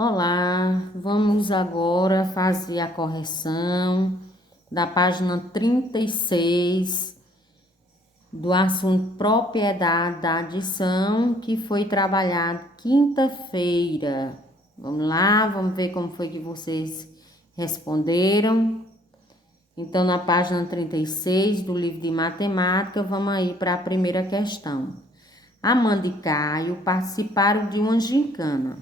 Olá, vamos agora fazer a correção da página 36 do assunto propriedade da adição, que foi trabalhado quinta-feira. Vamos lá, vamos ver como foi que vocês responderam. Então, na página 36 do livro de matemática, vamos aí para a primeira questão. Amanda e Caio participaram de uma gincana.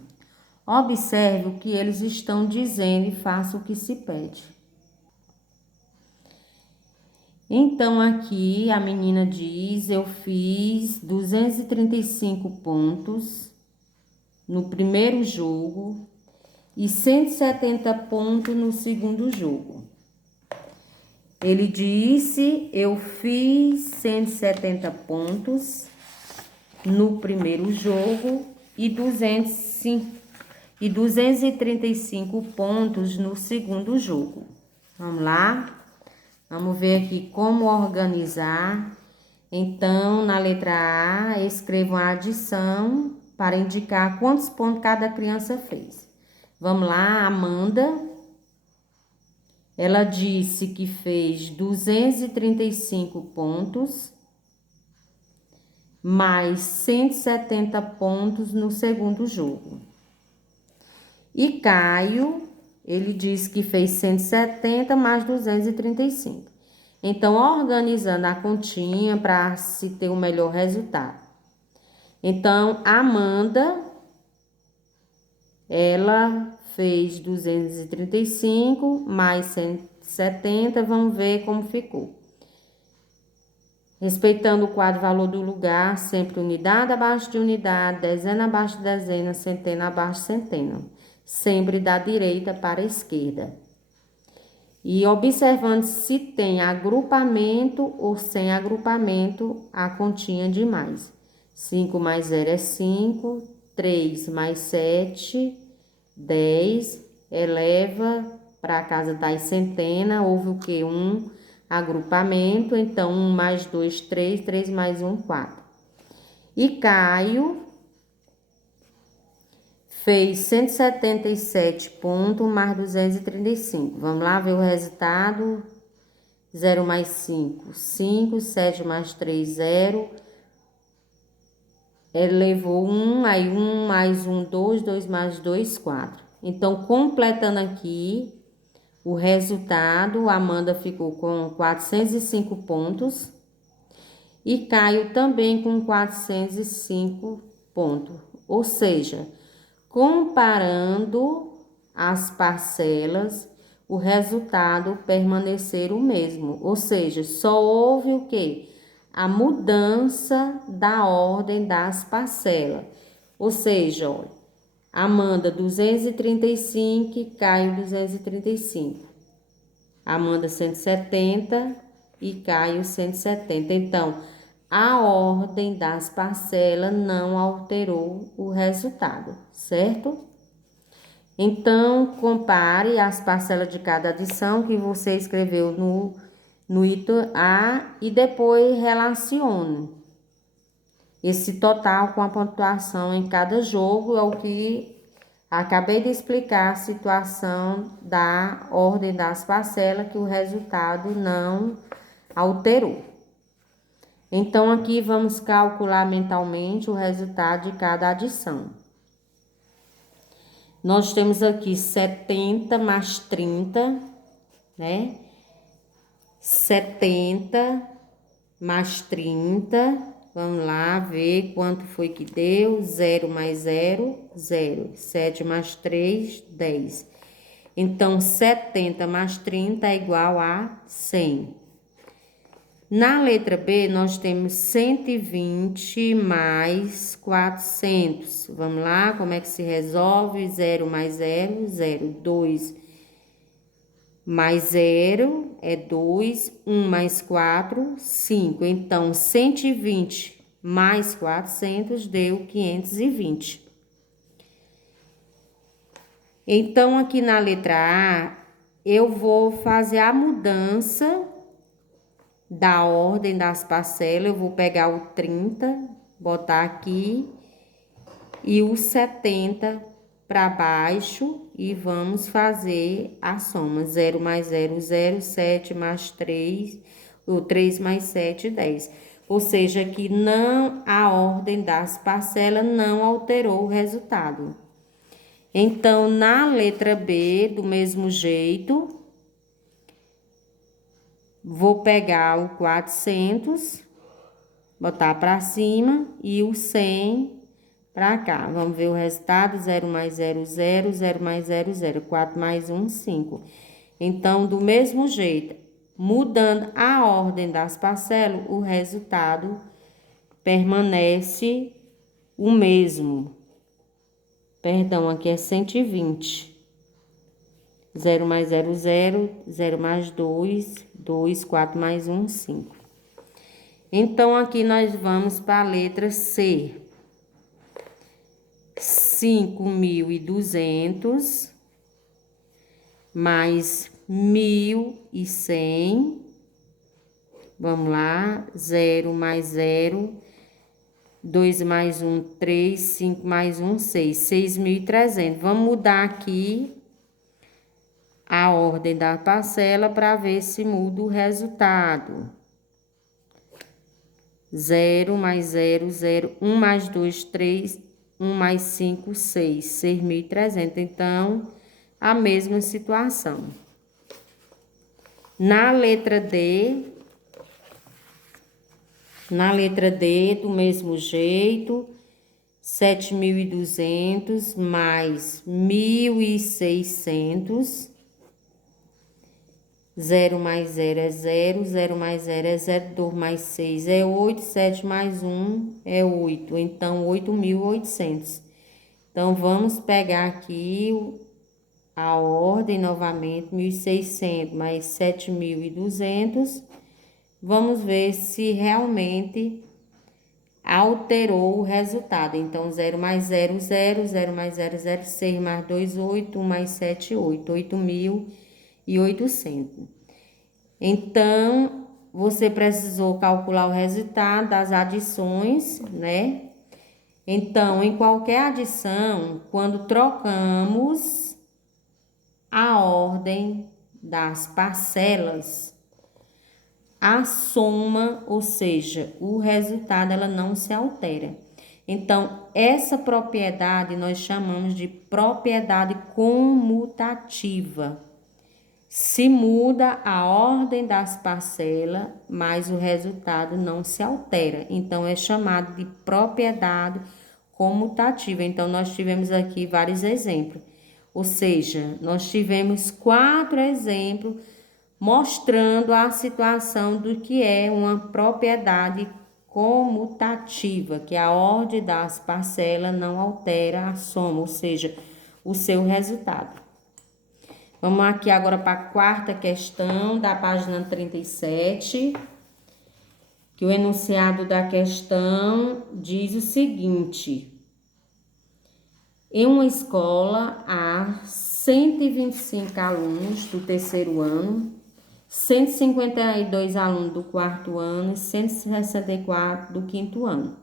Observe o que eles estão dizendo e faça o que se pede. Então, aqui a menina diz: eu fiz 235 pontos no primeiro jogo e 170 pontos no segundo jogo. Ele disse: eu fiz 170 pontos no primeiro jogo e 235 pontos no segundo jogo. Vamos lá? Vamos ver aqui como organizar. Então, na letra A, escrevam a adição para indicar quantos pontos cada criança fez. Vamos lá, Amanda. Ela disse que fez 235 pontos, mais 170 pontos no segundo jogo. E Caio, ele disse que fez 170 mais 235. Então, organizando a continha para se ter o melhor resultado. Então, a Amanda, ela fez 235 mais 170, vamos ver como ficou. Respeitando o quadro valor do lugar, sempre unidade abaixo de unidade, dezena abaixo de dezena, centena abaixo de centena. Sempre da direita para a esquerda. E observando se tem agrupamento ou sem agrupamento, a continha de mais. 5 mais 0 é 5, 3 mais 7, 10, eleva para a casa das centenas, houve o que? Um agrupamento, então 1 mais 2, 3, 3 mais 1, 4. E Caio fez 177 pontos mais 235. Vamos lá ver o resultado. 0 mais 5, 5. 7 mais 3, 0. Ele levou 1, aí 1 mais 1, 2. 2 mais 2, 4. Então, completando aqui o resultado, a Amanda ficou com 405 pontos. E Caio também com 405 pontos. Ou seja, comparando as parcelas, o resultado permanecer o mesmo. Ou seja, só houve o quê? A mudança da ordem das parcelas. Ou seja, olha, Amanda 235 e Caio 235. Amanda 170 e Caio 170. Então, a ordem das parcelas não alterou o resultado, certo? Então, compare as parcelas de cada adição que você escreveu no item A e depois relacione esse total com a pontuação em cada jogo. É o que acabei de explicar, a situação da ordem das parcelas, que o resultado não alterou. Então, aqui vamos calcular mentalmente o resultado de cada adição. Nós temos aqui 70 mais 30, né? 70 mais 30, vamos lá ver quanto foi que deu. 0 mais 0, 0. 7 mais 3, 10. Então, 70 mais 30 é igual a 100. Na letra B, nós temos 120 mais 400. Vamos lá, como é que se resolve? 0 mais 0, 0. 2 mais 0 é 2. 1 mais 4, 5. Então, 120 mais 400 deu 520. Então, aqui na letra A, eu vou fazer a mudança da ordem das parcelas. Eu vou pegar o 30, botar aqui, e o 70 para baixo e vamos fazer a soma. 0 mais 0, 0, 7 mais 3, ou 3 mais 7, 10. Ou seja, que não, a ordem das parcelas não alterou o resultado. Então, na letra B, do mesmo jeito, vou pegar o 400, botar para cima e o 100 para cá. Vamos ver o resultado: 0 mais 0, 0, 0 mais 0, 0, 4 mais 1, 5. Então, do mesmo jeito, mudando a ordem das parcelas, o resultado permanece o mesmo. Perdão, aqui é 120. 0 mais 0, 0, 0 mais 2, 2, 4 mais 1, 5. Então, aqui nós vamos para a letra C. 5.200 mais 1.100. Vamos lá. 0 mais 0. 2 mais 1, 3. 5 mais 1, 6. 6.300. Vamos mudar aqui a ordem da parcela para ver se muda o resultado. 0 mais 0, 0. 1 mais 2, 3. 1 mais 5, 6. 6.300. Então, a mesma situação. Na letra D, do mesmo jeito, 7.200 mais 1.600. 0 mais 0 é 0, 0 mais 0 é 0, 2 mais 6 é 8, 7 mais 1 é 8, então 8.800. Então, vamos pegar aqui a ordem novamente, 1.600 mais 7.200. Vamos ver se realmente alterou o resultado. Então, 0 mais 0, 0, 0 mais 0, 0, 6 mais 2, 8, 1 mais 7, 8, 8.800. Então, você precisou calcular o resultado das adições, né? Então, em qualquer adição, quando trocamos a ordem das parcelas, a soma, ou seja, o resultado, ela não se altera. Então, essa propriedade nós chamamos de propriedade comutativa. Se muda a ordem das parcelas, mas o resultado não se altera. Então, é chamado de propriedade comutativa. Então, nós tivemos aqui vários exemplos. Ou seja, nós tivemos 4 exemplos mostrando a situação do que é uma propriedade comutativa, que a ordem das parcelas não altera a soma, ou seja, o seu resultado. Vamos aqui agora para a quarta questão da página 37, que o enunciado da questão diz o seguinte: em uma escola há 125 alunos do terceiro ano, 152 alunos do quarto ano e 164 do quinto ano.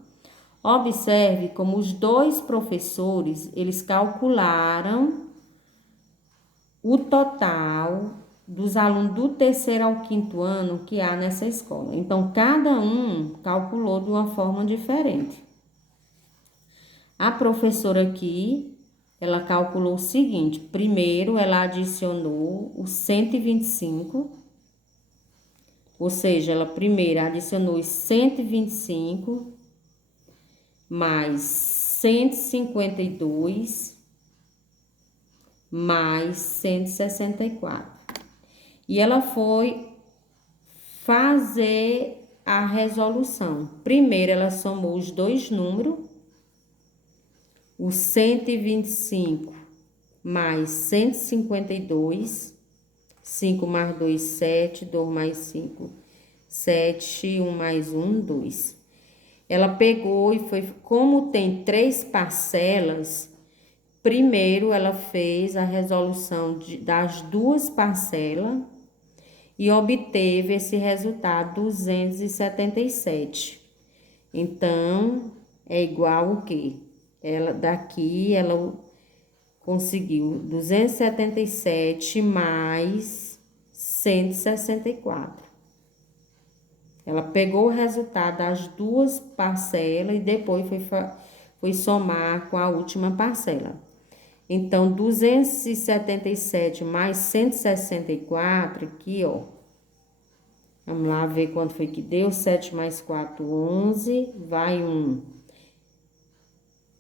Observe como os dois professores, eles calcularam o total dos alunos do terceiro ao quinto ano que há nessa escola. Então, cada um calculou de uma forma diferente. A professora aqui, ela calculou o seguinte: primeiro, ela adicionou os 125, ou seja, ela primeiro adicionou os 125 mais 152 mais 164. E ela foi fazer a resolução. Primeiro, ela somou os dois números, o 125 mais 152, 5 mais 2, 7, 2 mais 5, 7, 1 mais 1, 2. Ela pegou e foi, como tem 3 parcelas, primeiro ela fez a resolução das 2 parcelas e obteve esse resultado 277. Então, é igual o quê? Ela conseguiu 277 mais 164. Ela pegou o resultado das duas parcelas e depois foi somar com a última parcela. Então, 277 mais 164, aqui, ó. Vamos lá ver quanto foi que deu. 7 mais 4, 11. Vai 1.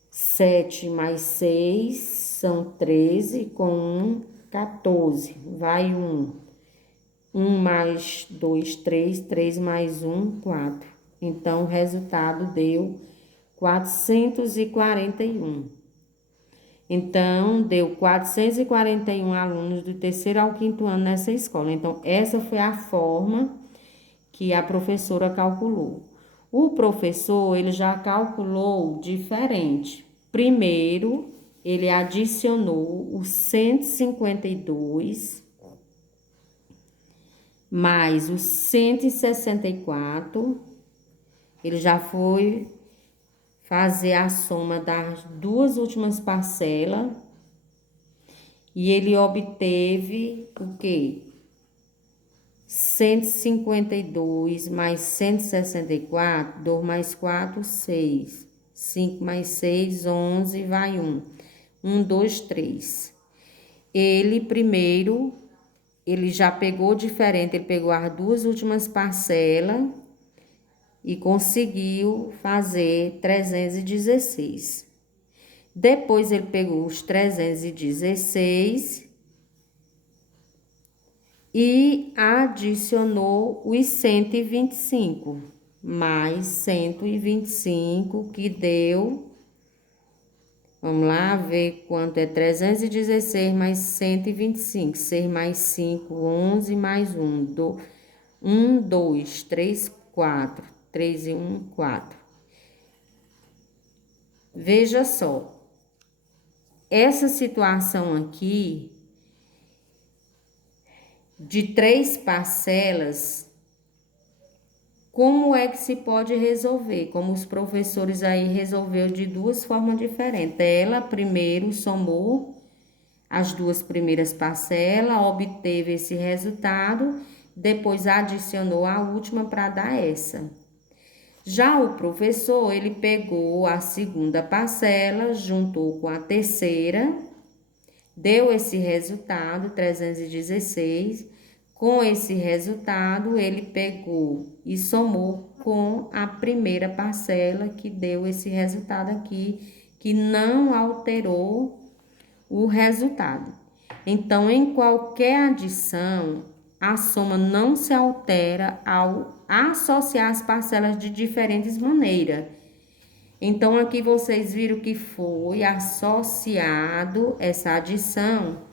7 mais 6, são 13. Com 1, 14. Vai 1. 1 mais 2, 3. 3 mais 1, 4. Então, o resultado deu 441. Então, deu 441 alunos do terceiro ao quinto ano nessa escola. Então, essa foi a forma que a professora calculou. O professor, ele já calculou diferente. Primeiro, ele adicionou os 152 mais os 164. Ele já foi fazer a soma das duas últimas parcelas e ele obteve o quê? 152 mais 164, 2 mais 4, 6. 5 mais 6, 11, vai 1. 1, 2, 3. Ele primeiro, ele já pegou diferente, ele pegou as duas últimas parcelas e conseguiu fazer 316. Depois ele pegou os 316 e adicionou os 125, mais 125, que deu, vamos lá ver quanto é 316 mais 125, 6 mais 5, 11, mais 1, 2, 3, 4, 3 e 1, 4. Veja só, essa situação aqui, de 3 parcelas, como é que se pode resolver? Como os professores aí resolveu de duas formas diferentes. Ela primeiro somou as duas primeiras parcelas, obteve esse resultado, depois adicionou a última para dar essa. Já o professor, ele pegou a segunda parcela, juntou com a terceira, deu esse resultado, 316. Com esse resultado, ele pegou e somou com a primeira parcela, que deu esse resultado aqui, que não alterou o resultado. Então, em qualquer adição, a soma não se altera ao associar as parcelas de diferentes maneiras. Então, aqui vocês viram que foi associado essa adição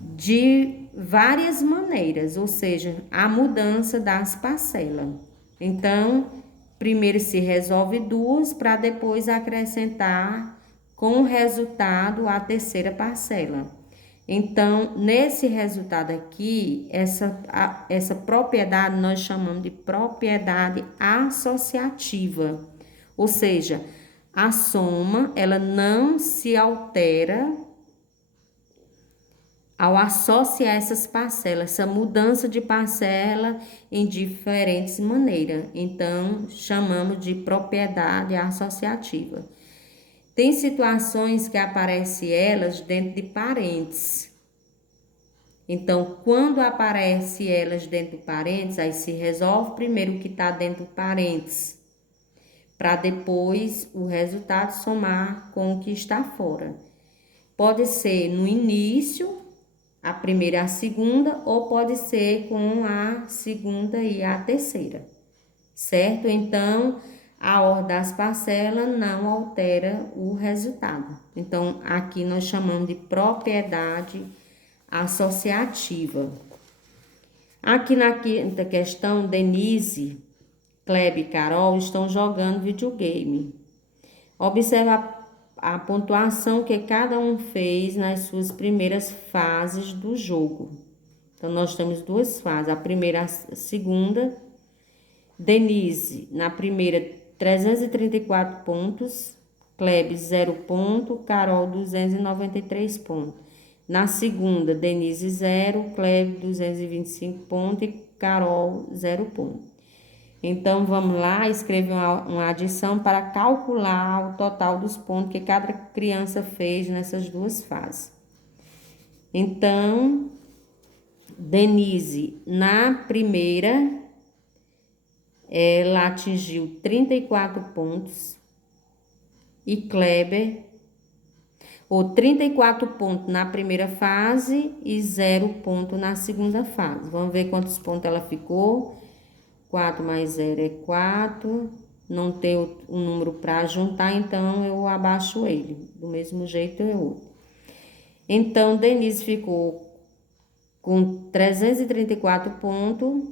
de várias maneiras, ou seja, a mudança das parcelas. Então, primeiro se resolve duas para depois acrescentar com o resultado a terceira parcela. Então, nesse resultado aqui, essa propriedade nós chamamos de propriedade associativa. Ou seja, a soma, ela não se altera ao associar essas parcelas, essa mudança de parcela em diferentes maneiras. Então, chamamos de propriedade associativa. Tem situações que aparecem elas dentro de parênteses. Então, quando aparece elas dentro de parênteses, aí se resolve primeiro o que está dentro de parênteses, para depois o resultado somar com o que está fora. Pode ser no início, a primeira e a segunda, ou pode ser com a segunda e a terceira, certo? Então, a ordem das parcelas não altera o resultado. Então, aqui nós chamamos de propriedade associativa. Aqui na quinta questão, Denise, Kleber e Carol estão jogando videogame. Observa a pontuação que cada um fez nas suas primeiras fases do jogo. Então, nós temos duas fases, a primeira e a segunda. Denise, na primeira, 334 pontos. Kleber 0 ponto, Carol 293 pontos. Na segunda, Denise 0, Kleber 225 pontos e Carol 0 ponto. Então, vamos lá escrever uma adição para calcular o total dos pontos que cada criança fez nessas duas fases. Então, Denise, na primeira, ela atingiu 34 pontos. E Kleber, ou 34 pontos na primeira fase e 0 ponto na segunda fase. Vamos ver quantos pontos ela ficou. 4 mais 0 é 4. Não tem o número para juntar, então eu abaixo ele. Do mesmo jeito eu. Então, Denise ficou com 334 pontos.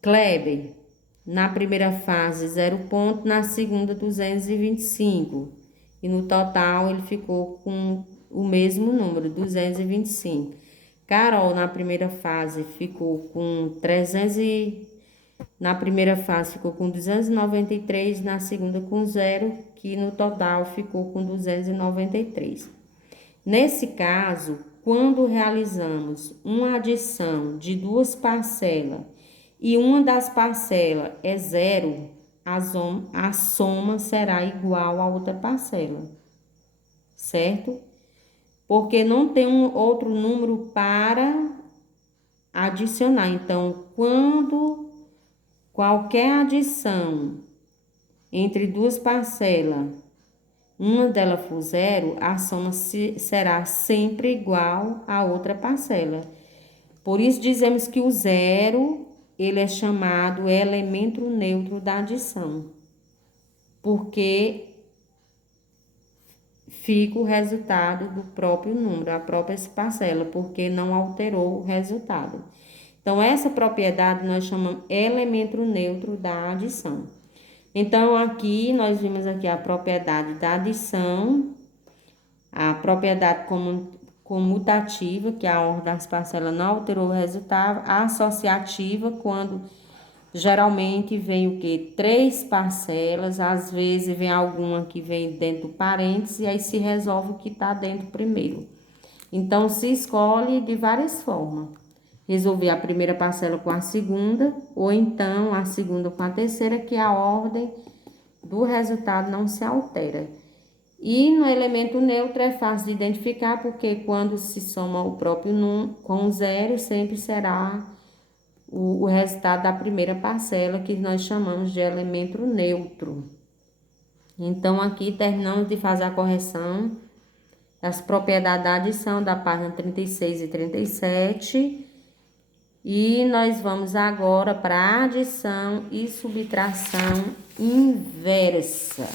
Kleber, na primeira fase, 0 ponto, na segunda, 225. E no total, ele ficou com o mesmo número, 225. Carol, na primeira fase, ficou com 293, na segunda com 0, que no total ficou com 293. Nesse caso, quando realizamos uma adição de duas parcelas e uma das parcelas é 0, a soma será igual à outra parcela, certo? Porque não tem outro número para adicionar. Então, quando qualquer adição entre duas parcelas, uma delas for 0, a soma será sempre igual à outra parcela. Por isso, dizemos que o 0, ele é chamado elemento neutro da adição, porque fica o resultado do próprio número, a própria parcela, porque não alterou o resultado. Então, essa propriedade nós chamamos elemento neutro da adição. Então, aqui, nós vimos aqui a propriedade da adição, a propriedade comutativa, que a ordem das parcelas não alterou o resultado, a associativa, quando geralmente vem o quê? 3 parcelas, às vezes vem alguma que vem dentro do parênteses, e aí se resolve o que está dentro primeiro. Então, se escolhe de várias formas. Resolver a primeira parcela com a segunda, ou então a segunda com a terceira, que a ordem do resultado não se altera. E no elemento neutro é fácil de identificar, porque quando se soma o próprio número com 0, sempre será o resultado da primeira parcela, que nós chamamos de elemento neutro. Então, aqui terminamos de fazer a correção das propriedades da adição da página 36 e 37. E nós vamos agora para a adição e subtração inversa.